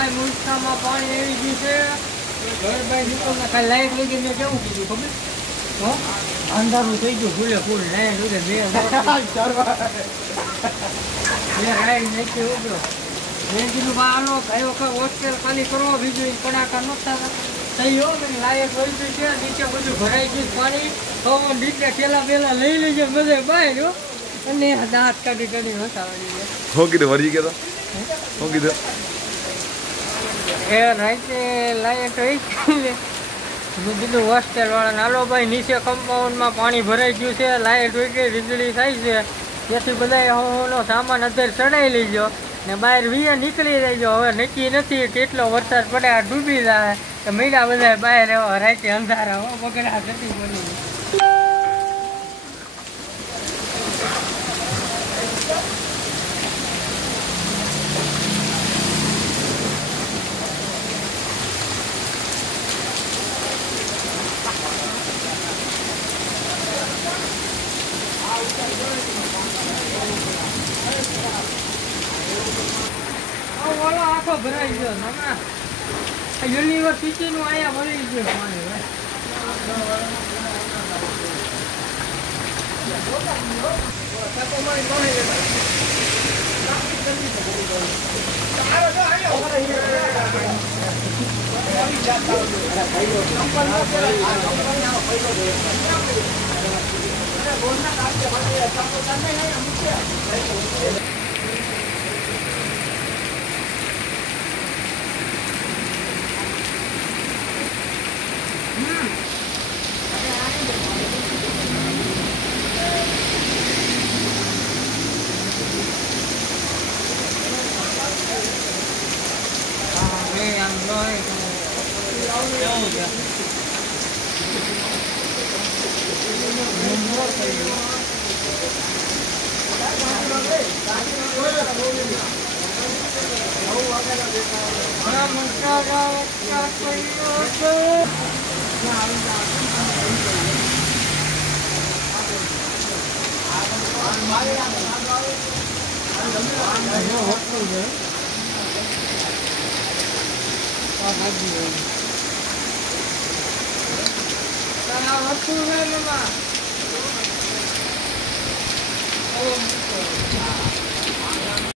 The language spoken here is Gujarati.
ભાઈ મુસ્કામાં પાણી આવી ગયું છે ઘર ભાઈ નીકળને કાલે લાઈટ વગી મેં કેવું કીધું ખબર હો અંધારું થઈ ગયું ફૂલે ફૂલ લાઈટ વગર બે લાઈટ નથી ઉભરો મેં કીધું ભાઈ આનો કઈ વખત હોસ્ટેલ ખાલી કરવો બીજું કડાકા નહોતા થઈ ગયો લાયક હોય છે નીચે બધું ભરાઈ ગયું પાણી તો નીચે પેલા પેલા લઈ લેજો બધે બહાર અને દાંત કાઢી કાઢી હસાવવાની હું કીધું વરજી ગયા હું કીધું એ રાતે લાઈટ હોય મેં કીધું હોસ્ટેલ વાળાને હાલો ભાઈ નીચે કમ્પાઉન્ડમાં પાણી ભરાઈ ગયું છે લાઈટ હોય કે વીજળી થાય છે તેથી બધા હોનો સામાન અત્યારે ચડાવી લેજો ને બહાર વીએ નીકળી જજો હવે નક્કી નથી કેટલો વરસાદ પડે આ ડૂબી જાય તો મીડા બધા બહાર એવા રાતે અંધારા બગડા થતી બની આખો ભરાઈ ગયો યુનિવર્સિટી નું અહીંયા ભરી ગયો પાણી